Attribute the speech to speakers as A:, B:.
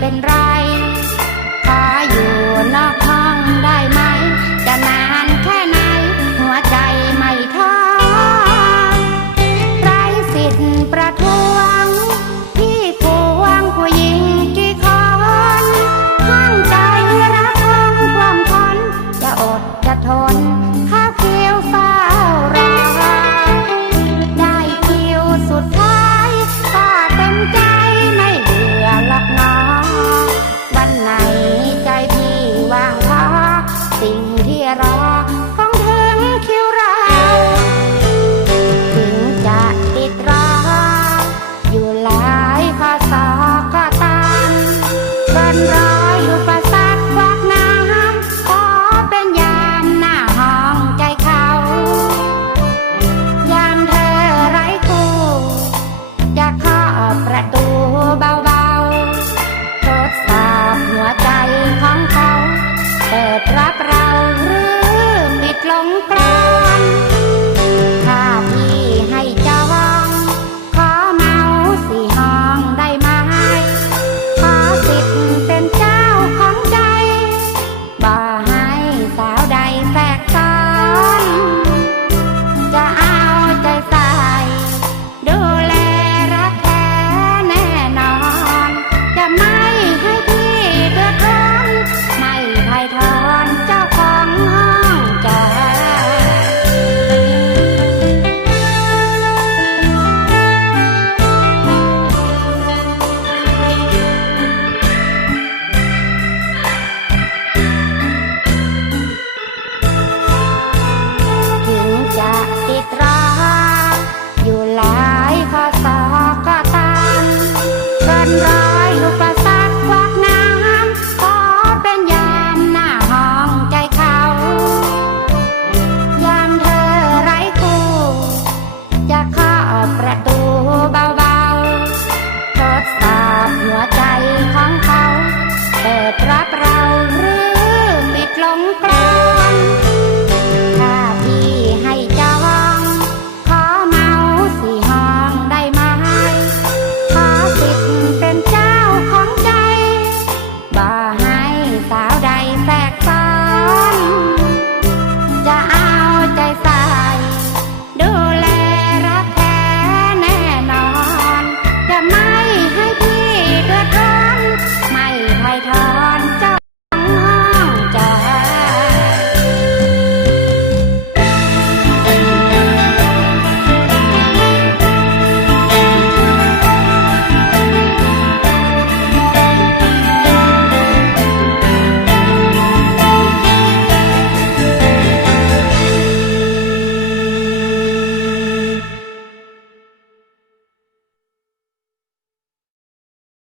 A: เป็นไร ขออยู่นอกห้องได้ไหม จะนาน ปิดรัก